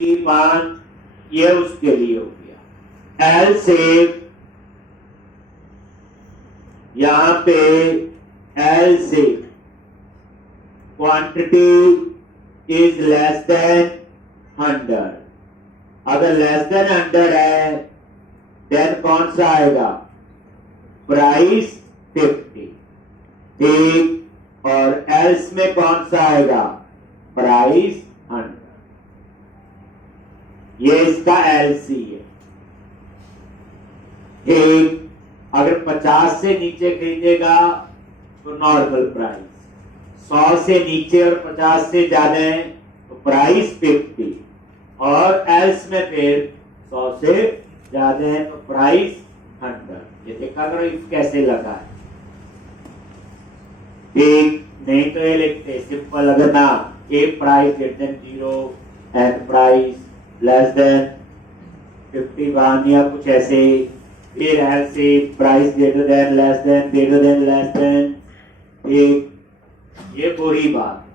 मान ये उसके लिए हो गया। एल से यहां पे एल से क्वांटिटी इज लेस देन 100। अगर लेस देन 100 है देन कौन सा आएगा? प्राइस 50। ठीक, और एल्स में कौन सा आएगा? प्राइस 100। ये इसका एलसी है। ठीक, अगर 50 से नीचे खरीदेगा तो नॉर्मल प्राइस, 100 से नीचे और 50 से ज्यादा है तो प्राइस 50, और एल्स में फिर 100 से ज्यादा है तो प्राइस 100। ये देखा करो इफ कैसे लगा है। ठीक, नहीं तो ये लिखते सिंपल, अगर ना a price greater than 0 and price less than 51 या कुछ ऐसे, फिर else price greater than less than greater than less than. ठीक, ये पूरी बात।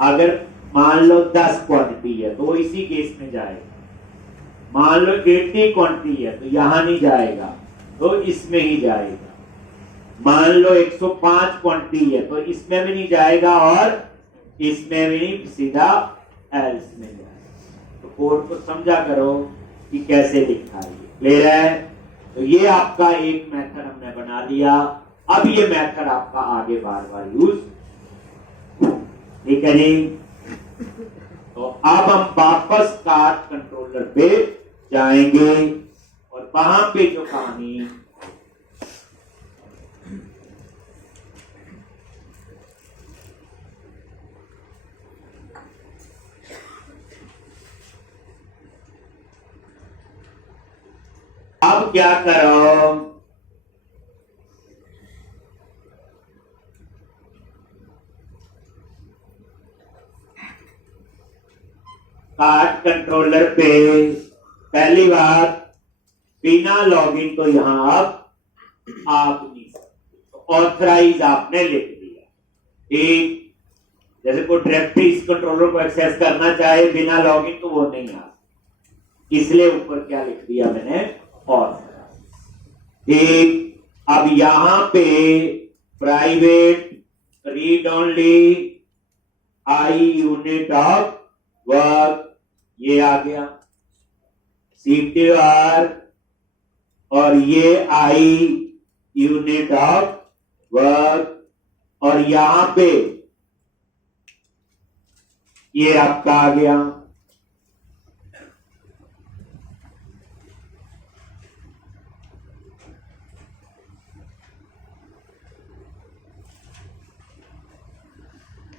अगर मान लो 10 क्वांटिटी है तो इसी केस में जाएगा। मान लो 80 क्वांटिटी है तो यहां नहीं जाएगा तो इसमें ही जाएगा। मान लो 105 क्वांटिटी है तो इसमें भी नहीं जाएगा और इसमें भी नहीं, सीधा एल्स में जाएगा। तो कोड को समझा करो कि कैसे लिखा है। क्लियर है? तो ये आपका एक मेथड हमने बना दिया। अब ये मेथड आपका आगे बार बार यूज, ठीक है जी। तो अब हम वापस कार्ट कंट्रोलर पे जाएंगे और वहां पे जो कहानी अब क्या करो, कार्ट कंट्रोलर पे पहली बात, बिना लॉगिन तो यहां आप नहीं सकते, तो ऑथराइज आपने लिख दिया। ठीक, जैसे कोई डायरेक्टली इस कंट्रोलर को एक्सेस करना चाहे बिना लॉगिन तो वो नहीं आ, इसलिए ऊपर क्या लिख दिया मैंने? ऑथराइज। ठीक, अब यहां पे private read only I unit of work, ये आ गया CTR, और ये आई यूनिट ऑफ वर्क, और यहां पे ये आपका आ गया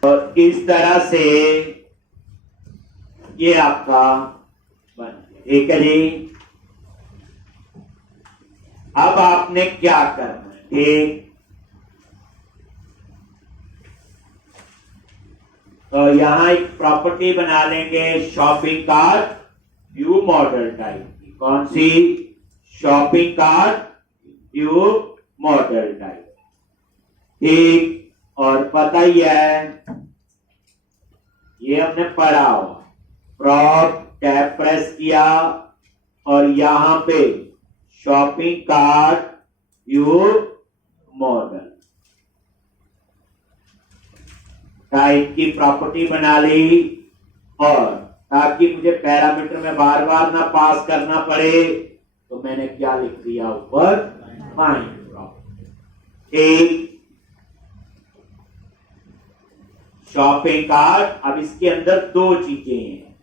और इस तरह से ये आपका बन गया। ठीक है जी। अब आपने क्या करना है? ठीक, तो यहां एक प्रॉपर्टी बना लेंगे shopping cart view model type की। कौन सी? Shopping cart view model type. ठीक, और पता ही है ये हमने पढ़ा हो, प्रॉप टैब प्रेस किया और यहां पे shopping cart view model type की प्रॉपर्टी बना ली, और ताकि मुझे पैरामीटर में बार बार ना पास करना पड़े तो मैंने क्या लिख दिया ऊपर? Find property. ठीक, शॉपिंग कार्ट। अब इसके अंदर दो चीजें हैं।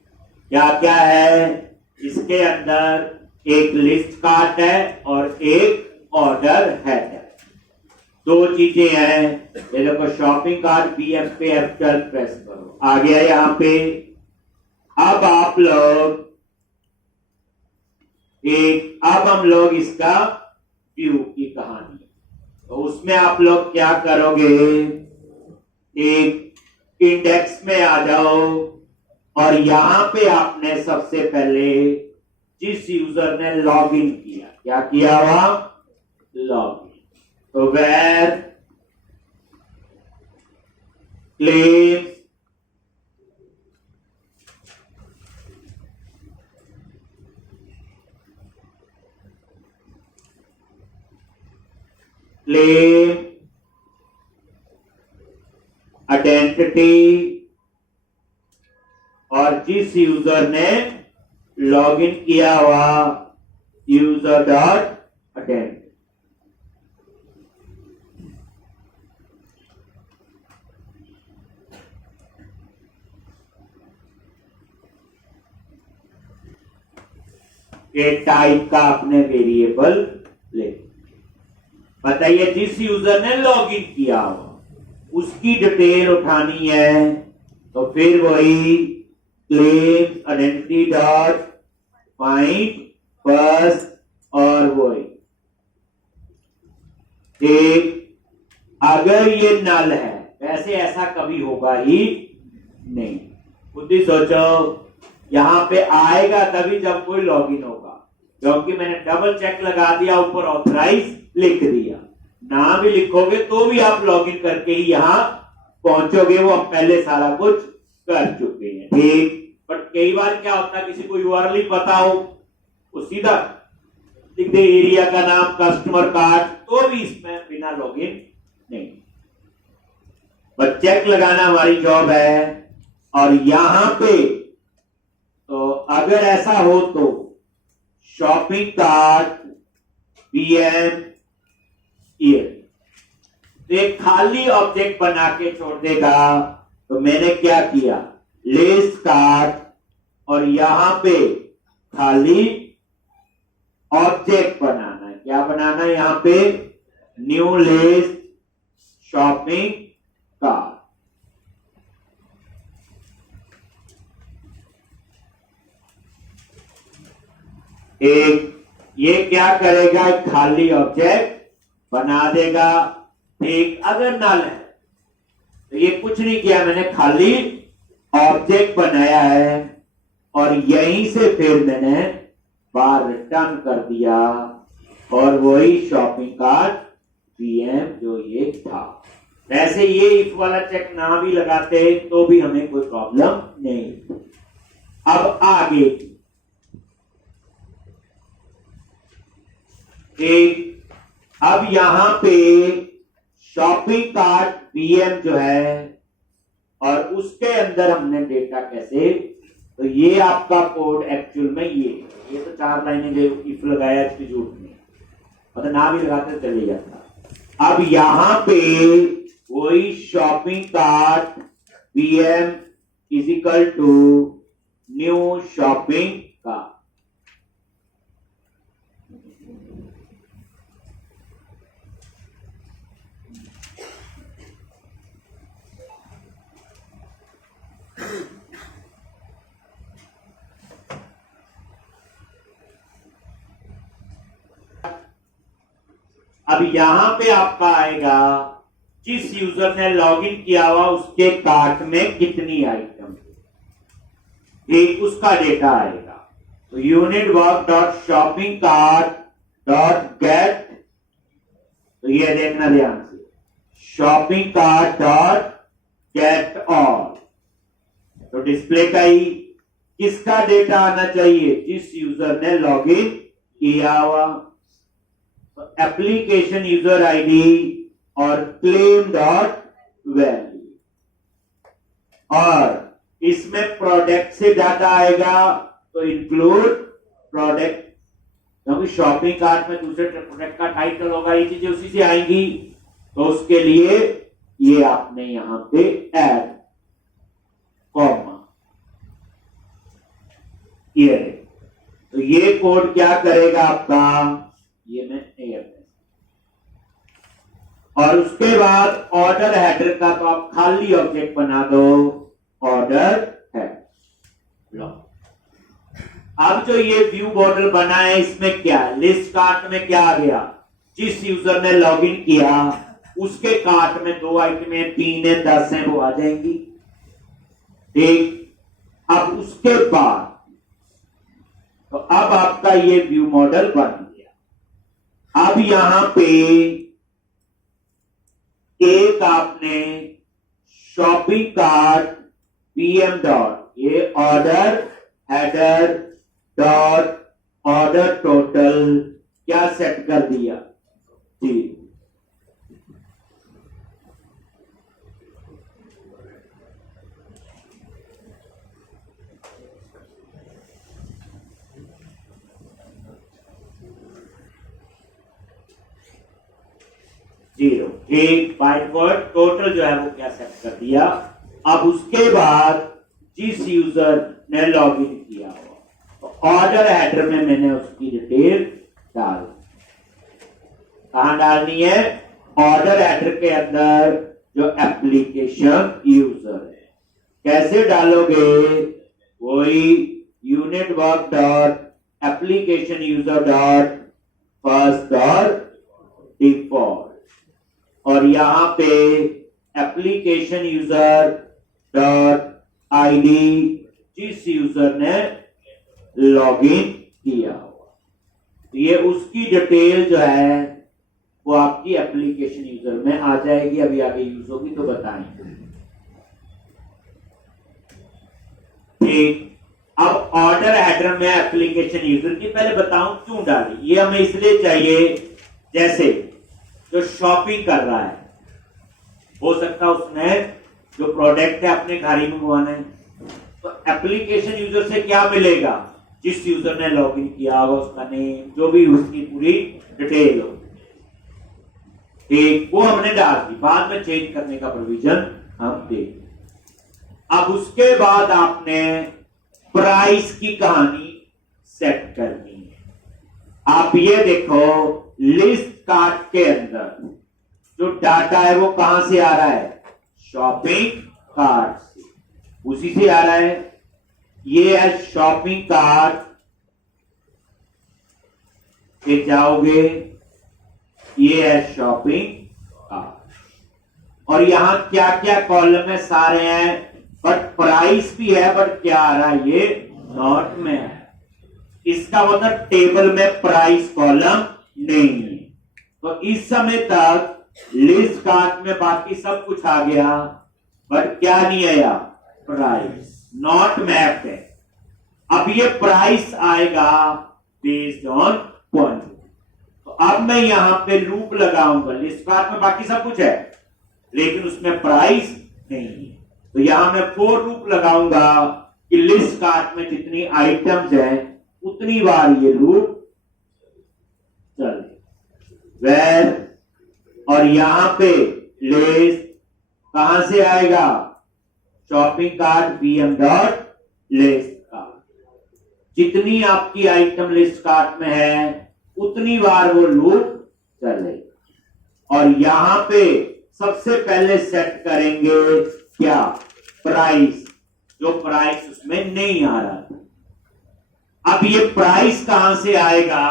क्या क्या है इसके अंदर? एक लिस्ट कार्ट है और एक ऑर्डर हेडर। दो चीजें हैं। ये देखो शॉपिंग कार्ट BF पे F12 प्रेस करो, आ गया यहां पे। अब आप लोग अब हम लोग इसका व्यू की कहानी, तो उसमें आप लोग क्या करोगे? एक इंडेक्स में आ जाओ और यहां पे आपने सबसे पहले जिस यूजर ने लॉगिन किया, क्या किया हुआ? लॉगिन। तो वेर क्लेम्स क्लेम आइडेंटिटी और जिस यूजर ने लॉगिन किया हुआ यूजर डॉट अटेंड। ये टाइप का आपने वेरिएबल ले। बताइए जिस यूजर ने लॉगिन किया हो उसकी डिटेल उठानी है, तो फिर वही claim identity dot find first और वही ठीक। अगर ये नल है, वैसे ऐसा कभी होगा ही नहीं, खुद ही सोचो। यहां पे आएगा तभी जब कोई लॉगिन होगा, क्योंकि मैंने डबल चेक लगा दिया, ऊपर ऑथराइज लिख दिया। ना भी लिखोगे तो भी आप लॉगिन करके ही यहां पहुंचोगे, वो हम पहले सारा कुछ कर चुके हैं ठीक। बट कई बार क्या होता है, किसी को यूआरएल ही पता हो, वो सीधा लिख दे एरिया का नाम, कस्टमर कार्ड, तो भी इसमें बिना लॉगिन नहीं। बट चेक लगाना हमारी जॉब है। और यहां पे तो अगर ऐसा हो तो शॉपिंग कार्ट पीएम ईयर, तो एक खाली ऑब्जेक्ट बना के छोड़ देगा। तो मैंने क्या किया, लिस्ट कार्ट और यहां पे खाली ऑब्जेक्ट बनाना है। क्या बनाना है यहां पे, न्यू लिस्ट शॉपिंग कार्ट। एक ये क्या करेगा, खाली ऑब्जेक्ट बना देगा ठीक। अगर नल है तो ये कुछ नहीं किया, मैंने खाली ऑब्जेक्ट बनाया है और यहीं से फिर मैंने बाहर रिटर्न कर दिया, और वही शॉपिंग कार्ट पीएम जो ये था। वैसे ये इफ वाला चेक ना भी लगाते तो भी हमें कोई प्रॉब्लम नहीं। अब आगे अब यहां पे शॉपिंग कार्ट पीएम जो है, और उसके अंदर हमने डेटा कैसे, तो ये आपका कोड एक्चुअल में ये तो 4 लाइनें जो इफ लगाया इसकी जरूरत नहीं, मतलब ना भी लगाते चले जाता। अब यहां पे वही shopping cart PM is equal to new shopping cart. अब यहां पे आपका आएगा जिस यूजर ने लॉगिन किया हुआ उसके कार्ट में कितनी आइटम, एक उसका डेटा आएगा। तो unit work dot shopping cart dot gate, तो ये देखना ध्यान से, shopping cart dot get all. तो डिस्प्ले का ही किसका डेटा आना चाहिए, जिस यूजर ने लॉगिन किया हुआ। तो एप्लीकेशन यूजर आईडी और क्लेम डॉट वैल्यू, और इसमें प्रोडक्ट से डाटा आएगा, तो इंक्लूड प्रोडक्ट, क्योंकि शॉपिंग कार्ट में दूसरे प्रोडक्ट का टाइटल होगा, ये चीजें उसी से आएंगी। तो उसके लिए ये आपने यहां पे ऐड कॉमा ये, तो ये कोड क्या करेगा आपका, ये मैं और उसके बाद ऑर्डर हेडर का तो आप खाली ऑब्जेक्ट बना दो, ऑर्डर हेडर। लो अब जो ये व्यू मॉडल बना है, इसमें क्या है, लिस्ट कार्ट में क्या आ गया, जिस यूजर ने लॉगिन किया उसके कार्ट में 2 आइटमें, 3 है, 10 है, वो आ जाएंगी ठीक। अब उसके बाद तो अब आपका ये व्यू मॉडल बन गया। अब यहां पे एक आपने शॉपिंग कार्ट पीएम डॉट, ये order header dot order total क्या सेट कर दिया जी, ठीक, बाय डिफॉल्ट टोटल जो है वो क्या सेट कर दिया। अब उसके बाद जिस यूजर ने लॉगिन किया हो तो ऑर्डर हेडर में मैंने उसकी डिटेल डाल, कहां डालनी है, ऑर्डर हेडर के अंदर जो एप्लीकेशन यूजर है। कैसे डालोगे, वही unit work dot application user dot first dot default, और यहां पे एप्लीकेशन यूजर डॉट आईडी जिस यूजर ने लॉगिन किया हुआ, ये उसकी डिटेल जो है वो आपकी एप्लीकेशन यूजर में आ जाएगी। अभी आगे यूज होगी तो बताएंगे। ठीक, अब ऑर्डर हेडर में एप्लीकेशन यूजर की पहले बताऊं क्यों डाली। ये हमें इसलिए चाहिए, जैसे जो शॉपिंग कर रहा है, हो सकता है उसने जो प्रोडक्ट है अपने घर ही मंगवाना है, तो एप्लीकेशन यूजर से क्या मिलेगा, जिस यूजर ने लॉगिन किया होगा उसका नेम, जो भी उसकी पूरी डिटेल हो, ठीक, वो हमने डाल दी। बाद में चेंज करने का प्रोविजन हम देंगे। अब उसके बाद आपने प्राइस की कहानी सेट करनी है। आप ये देखो, लिस्ट कार्ट के अंदर जो डाटा है वो कहां से आ रहा है, शॉपिंग कार्ट से, उसी से आ रहा है। ये है शॉपिंग कार्ट पे जाओगे, ये है शॉपिंग कार्ट, और यहां क्या क्या कॉलम है, सारे हैं, बट प्राइस भी है, बट क्या आ रहा है, ये नॉट में है। इसका मतलब टेबल में प्राइस कॉलम नहीं है। तो इस समय तक लिस्ट कार्ट में बाकी सब कुछ आ गया, बट क्या नहीं आया, प्राइस, नॉट मैप्ड है। अब ये प्राइस आएगा बेस्ड ऑन क्वांटिटी। तो अब मैं यहां पे लूप लगाऊंगा, लिस्ट कार्ट में बाकी सब कुछ है लेकिन उसमें प्राइस नहीं है, तो यहां मैं फॉर लूप लगाऊंगा कि लिस्ट कार्ट में जितनी आइटम्स है उतनी बार ये लूप चले। वेर, और यहां पे लिस्ट कहां से आएगा, shopping cart bm dot list cart, जितनी आपकी आइटम लिस्ट कार्ट में है उतनी बार वो लूप चले। और यहां पे सबसे पहले सेट करेंगे क्या, प्राइस, जो प्राइस उसमें नहीं आ रहा था। अब ये प्राइस कहां से आएगा,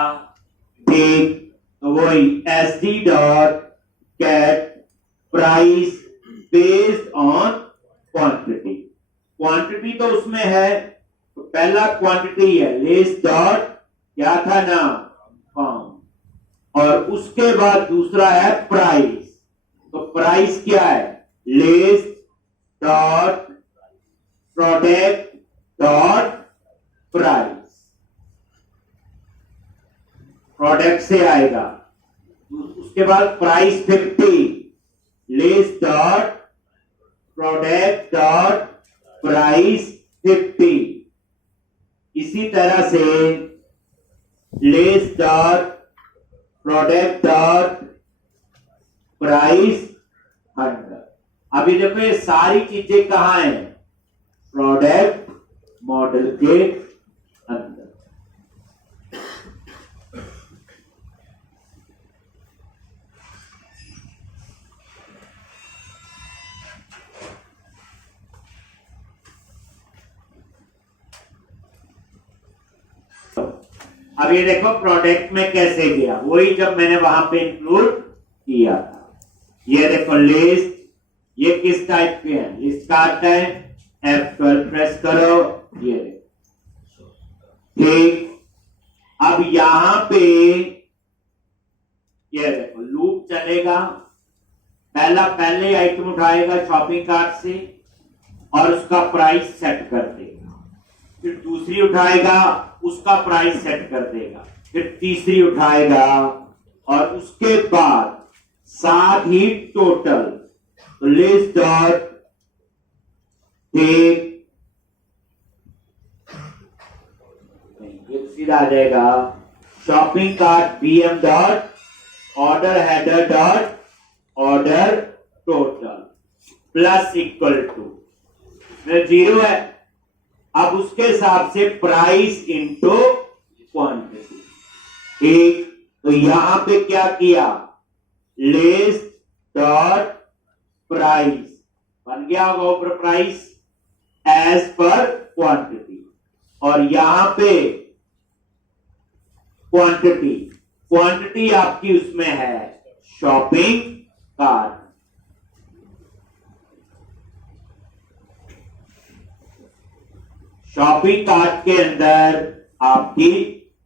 ठीक, तो वही sd dot gate price based on quantity. Quantity तो उसमें है, तो पहला क्वांटिटी है लिस्ट डॉट क्या था ना, फाउंड, और उसके बाद दूसरा है प्राइस। तो प्राइस क्या है, list dot product dot price, product से आएगा। उसके बाद price 50, list dot product dot price 50। इसी तरह से list dot product dot price 100। अभी देखो ये सारी चीजें कहां हैं, प्रोडक्ट मॉडल के अंदर। अब ये देखो प्रोडक्ट में कैसे गया, वही जब मैंने वहां पे इंक्लूड किया था। ये देखो लिस्ट, ये किस टाइप के हैं, लिस्ट कार्ट है, F12 प्रेस करो, ये ठीक। अब यहां पे ये देखो लूप चलेगा, पहला पहले आइटम उठाएगा शॉपिंग कार्ट से और उसका प्राइस सेट कर देगा, फिर दूसरी उठाएगा उसका प्राइस सेट कर देगा, फिर तीसरी उठाएगा और उसके बाद साथ ही टोटल, तो लिस्ट डॉट टेक, सीधा आ जाएगा shopping cart bm dot order header dot order total plus equal to 0 है। अब उसके हिसाब से प्राइस इंटू क्वांटिटी। ठीक, तो यहां पे क्या किया, लिस्ट डॉट प्राइस बन गया होगा ऊपर प्राइस एज पर क्वांटिटी, और यहां पे क्वांटिटी, क्वांटिटी आपकी उसमें है शॉपिंग कार्ट। शॉपिंग कार्ट के अंदर आपकी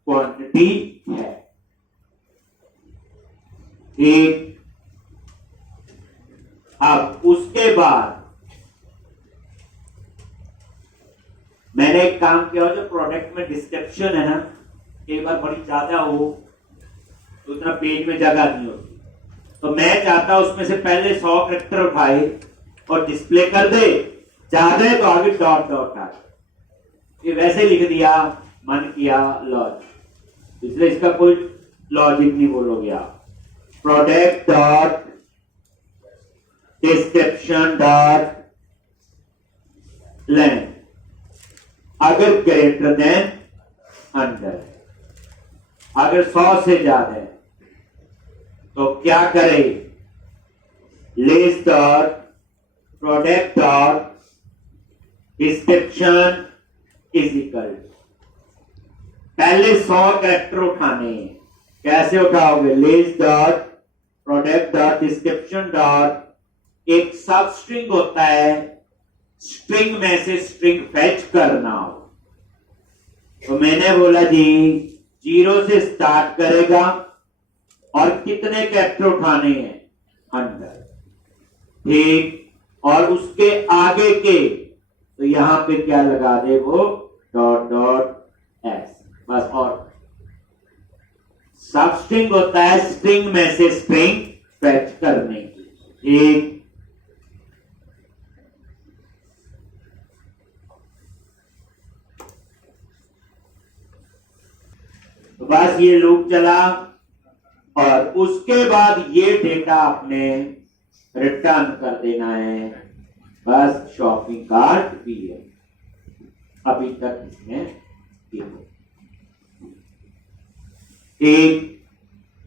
क्वांटिटी है। ठीक, अब उसके बाद मैंने एक काम किया, जो प्रोडक्ट में डिस्क्रिप्शन है ना, एक बार बड़ी ज्यादा हो तो उतना पेज में जगह नहीं होती, तो मैं चाहता उसमें से पहले 100 कैरेक्टर उठाए और डिस्प्ले कर दे, ज्यादा है तो आगे डॉट डॉट आ, ये वैसे लिख दिया, मन किया लॉजिक, इसलिए इसका कोई लॉजिक नहीं बोलोगे आप। Product dot description dot length अगर ग्रेटर देन 100, अगर 100 से ज्यादा है तो क्या करें, list dot product dot description is equal, पहले 100 कैरेक्टर उठाने हैं। कैसे उठाओगे, list dot product dot description dot, एक सब स्ट्रिंग होता है, स्ट्रिंग में से स्ट्रिंग फेच करना हो, तो मैंने बोला जी 0 से स्टार्ट करेगा और कितने कैरेक्टर उठाने हैं, 100। ठीक, और उसके आगे के तो यहां पे क्या लगा दे, वो डॉट डॉट एस बस। और सब स्ट्रिंग होता है स्ट्रिंग में से स्ट्रिंग फेच करने की। ठीक, तो बस ये लूप चला, और उसके बाद ये डेटा आपने रिटर्न कर देना है, बस शॉपिंग कार्ट भी है अभी तक इसमें। ठीक,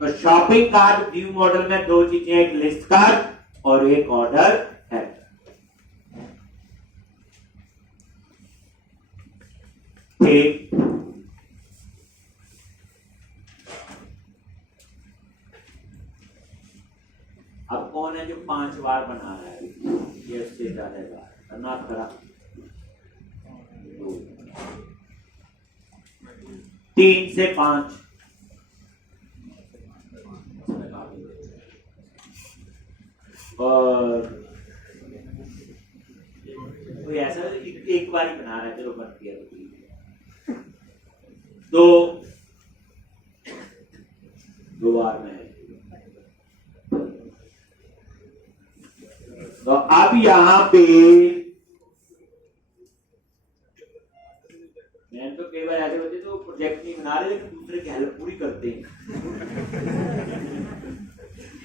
तो शॉपिंग कार्ट व्यू मॉडल में दो चीजें, एक लिस्ट कार्ट और एक ऑर्डर है। ठीक, अब कौन है जो 5 बार बना रहा है, ये उससे ज्यादा बार करना खरा, 3 से 5, और कोई ऐसा एक बार ही बना रहा है, चलो बन गया तो 2 बार में। तो अब यहां पे मैंने तो कई बार ऐसे बच्चे तो प्रोजेक्ट नहीं बना रहे लेकिन दूसरे की हेल्प पूरी करते हैं।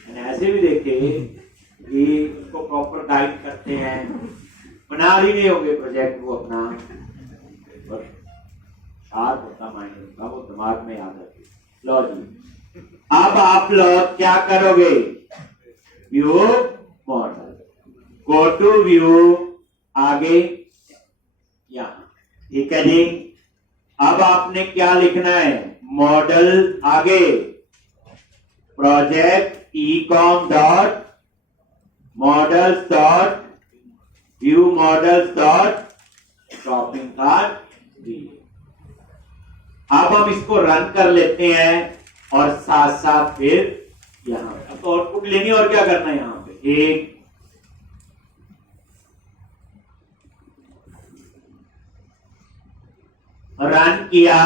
मैंने ऐसे भी देखे कि उसको प्रॉपर गाइड करते हैं, बना ही नहीं होंगे प्रोजेक्ट वो अपना, और शार्प होता माइंड होता, वो दिमाग में याद रखे। लो जी, अब आप लोग क्या करोगे, view model, go to view, आगे यहां, ठीक है जी। अब आपने क्या लिखना है, मॉडल आगे project ecom dot models dot view models dot shopping cart. अब हम इसको रन कर लेते हैं और साथ साथ फिर यहां अब आउटपुट लेनी, और क्या करना है यहां पे, एक रन किया,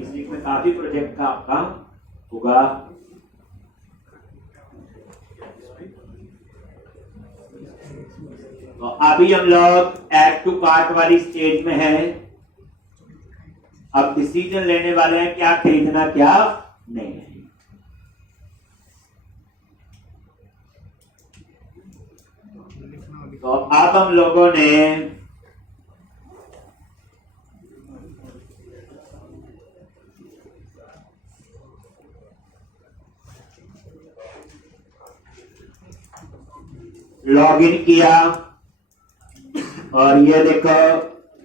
इसमें काफी प्रोजेक्ट का आपका होगा। तो अभी हम लोग ऐड टू कार्ट वाली स्टेज में है। अब डिसीजन लेने वाले हैं क्या खरीदना क्या नहीं है। तो अब हम लोगों ने लॉगिन किया और ये देखो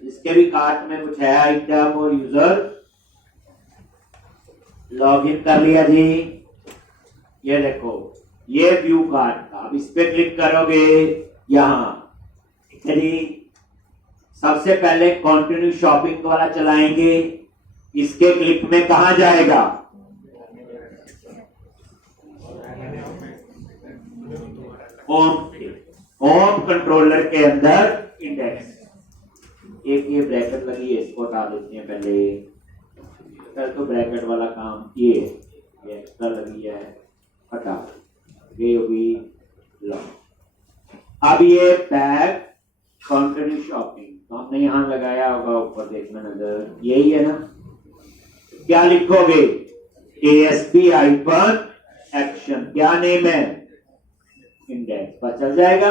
इसके भी कार्ट में कुछ है आइटम और यूजर लॉगिन कर लिया जी। ये देखो ये व्यू कार्ट का, अब इस पे क्लिक करोगे यहां ठीक है जी। सबसे पहले कंटिन्यू शॉपिंग वाला चलाएंगे। इसके क्लिक में कहां जाएगा? होम कंट्रोलर के अंदर इंडेक्स। एक ये ब्रैकेट लगी है, इसको हटा देते हैं पहले। तो ब्रैकेट वाला काम ये एक्स्ट्रा लगी है, हटा। ये होगी लो। अब ये बैग कंटिन्यू शॉपिंग तो हमने यहां लगाया होगा, ऊपर देखना नजर, यही है ना। क्या लिखोगे? ASP आइकन एक्शन, क्या नेम है? इंडेक्स पर चल जाएगा।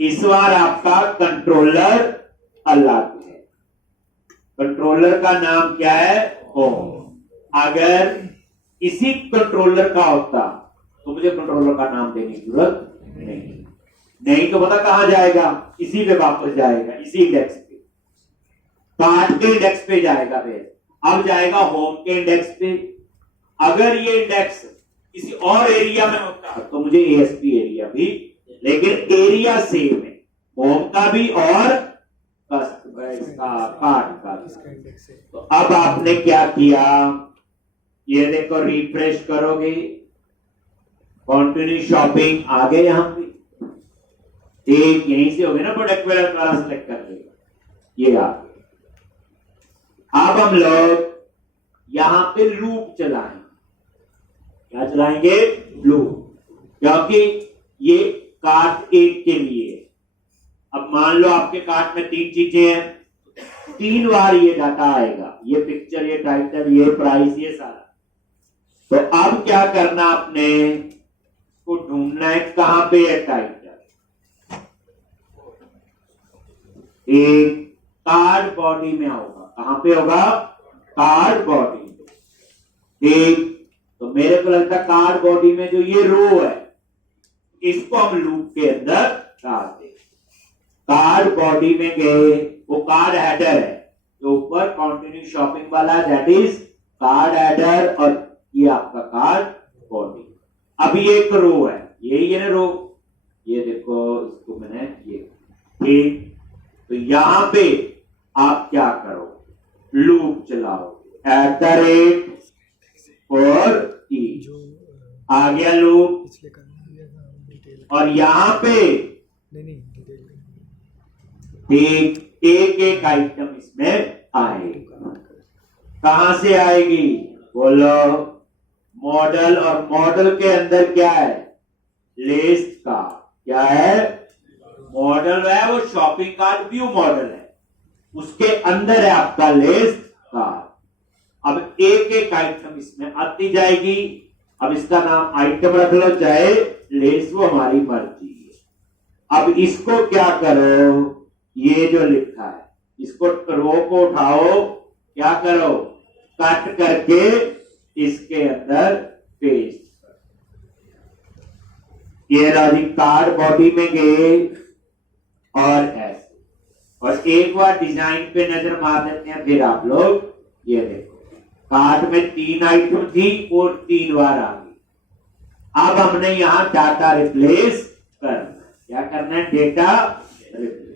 इस बार आपका कंट्रोलर अलग है। कंट्रोलर का नाम क्या है? होम। अगर इसी कंट्रोलर का होता तो मुझे कंट्रोलर का नाम देने की जरूरत नहीं तो पता कहां जाएगा? इसी पे वापस जाएगा, इसी इंडेक्स पे, कार्ट के इंडेक्स पे जाएगा। फिर अब जाएगा होम के इंडेक्स पे। अगर ये इंडेक्स किसी और एरिया में होता तो मुझे ASP एरिया भी, लेकिन एरिया सेम है, होम का भी और कार्ट का भी। तो अब आपने क्या किया? ये देखो रिफ्रेश करोगे, कंटिन्यू शॉपिंग आ गए यहां पे। एक यहीं से हो गया ना, प्रोडक्ट वेलर द्वारा सिलेक्ट कर लेगा, ये आ गया। अब हम लोग यहां पे लूप चलाएंगे। क्या चलाएंगे? लूप, क्योंकि ये कार्ट एक के लिए। अब मान लो आपके कार्ट में 3 चीजें हैं, 3 बार ये डाटा आएगा, ये पिक्चर, ये टाइटल, ये प्राइस, ये सारा। तो अब क्या करना आपने? को ढूंढना है कहां पे है टाइटल। एक कार्ड बॉडी में होगा। कहां पे होगा? कार्ड बॉडी में। एक तो मेरे को लगता है कार्ड बॉडी में जो ये रो है, इसको हम लूप के अंदर डाल दें। कार्ड बॉडी में गए, वो कार्ड हेडर है, तो ऊपर कंटिन्यू शॉपिंग वाला, दैट इज कार्ड हेडर, और ये आपका कार्ड बॉडी। अब ये एक रो है, यही है ना रो। ये देखो इसको मैंने ये ठीक। तो यहां पे आप क्या करो? लूप चलाओ, @ और आ गया लूप। और यहां पे एक आइटम इसमें आएगा। कहां से आएगी? बोलो। मॉडल, और मॉडल के अंदर क्या है? लिस्ट का। क्या है? मॉडल है वो शॉपिंग कार्ट व्यू मॉडल है, उसके अंदर है आपका लिस्ट कार्ट। अब एक आइटम इसमें आती जाएगी। अब इसका नाम आइटम रख लो, चाहे लिस्ट, वो हमारी मर्जी है। अब इसको क्या करो? ये जो लिखा है, इसको रो को उठाओ, क्या करो? कट करके इसके अंदर पेस्ट। ये राजी कार्ड बॉडी में गए और ऐसे, और एक बार डिजाइन पे नजर मार देते हैं। फिर आप लोग ये देखो, कार्ट में 3 आइटम थी और 3 बार आ गई। अब हमने यहां डाटा रिप्लेस करना है। क्या करना है? Data replace.